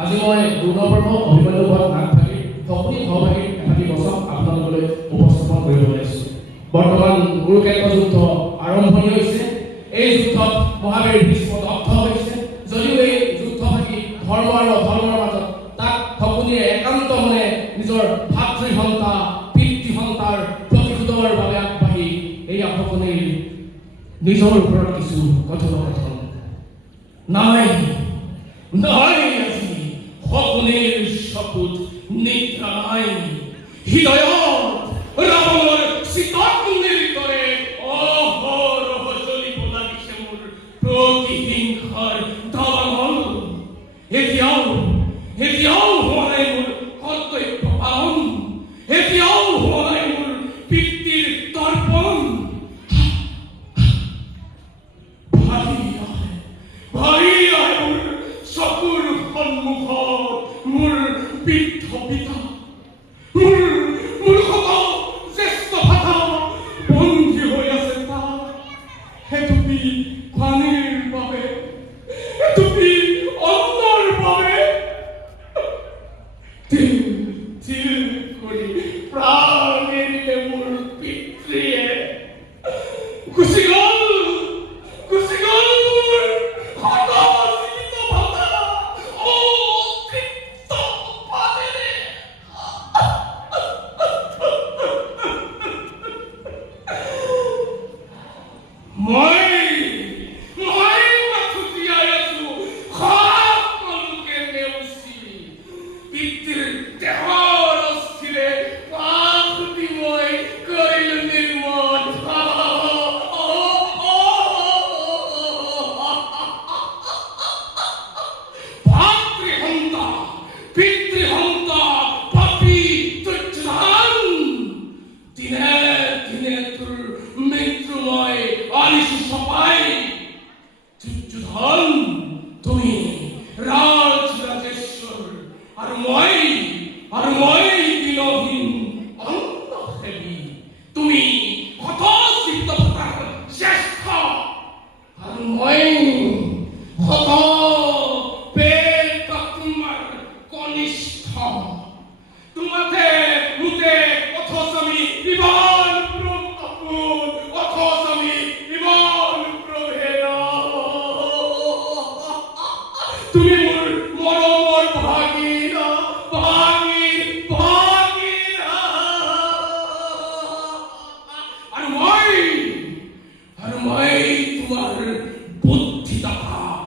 আজি মই দুৰ্নবৰ্ণ অভিমন্যু ঘৰত নাম থাকি সকলো সহভাগী এফাকি বচন আপোনালোকলৈ উপস্থাপন কৰিব ওলাইছোঁ। বৰ্তমান কুৰুক্ষেত্ৰ যুদ্ধ আৰম্ভণি হৈছে। এই যুদ্ধত মহাবীৰ ভীষ্ম দগ্ধ হৈছে। যদিও এই যুদ্ধভাগী ধৰ্ম আৰু অধৰ্মৰ মাজত তাক সকলোৱে একান্ত মনে নিজৰ ভাতৃসন্তা পিতৃসন্তাৰ প্ৰতিশোধৰ বাবে আগবাঢ়ি এই সকলোৱে নিজৰ ওপৰত কিছু কথোপকথন নাই নাই আজি সকলোৰ চকুত নিদ্ৰা নাই। হৃদয়ত ৰাৱণৰ চিতাগ্নিৰ দৰে অহৰহ জ্বলিব লাগিছে মোৰ প্ৰতিহিংসাৰ দাবানল। এতিয়াও হোৱা নাই মোৰ কৰ্তব্য পালন। এতিয়াও হোৱা নাই মোৰ পিতৃৰ তৰ্পণ। ভাই মোৰ চকুৰ সন্মুখত মোৰ বৃদ্ধ পিতা, মোৰ সকলো জ্যেষ্ঠ ভাতা বন্দী হৈ আছে। তাত এটুপি পানীৰ বাবে, এটুপি অন্নৰ বাবে তিল তিল কৰি প্ৰাণ এৰিলে মোৰ পিতৃয়ে। গুচি গ'ল মোৰ জীৱিত ভাতা অতৃপ্ত পাতেৰে। মই মাথো জীয়াই আছো সকলোকে নেওচি। পিতৃৰ দেহৰ অস্থিৰে পাখুটি মই কৰিলো নিৰ্মল। ভাতৃহন্তা পিতৃহন্তা পাপী তুচ্ছান, দিনে দিনে তোৰ মৃত্যু মই আনিছো চপাই। দুৰ্যোধন তুমি ৰাজৰাজেশ্বৰ আৰু মই দিনহীন অন্তঃসেৱী। তুমি হতজীৱিত ভূতাৰ জ্যেষ্ঠ আৰু মই হত তোমাৰ কনিষ্ঠ। তোমাতে মুতে অথচ আমি ইমান আপোন, অথচ আমি ইমান প্ৰভেয়। তুমি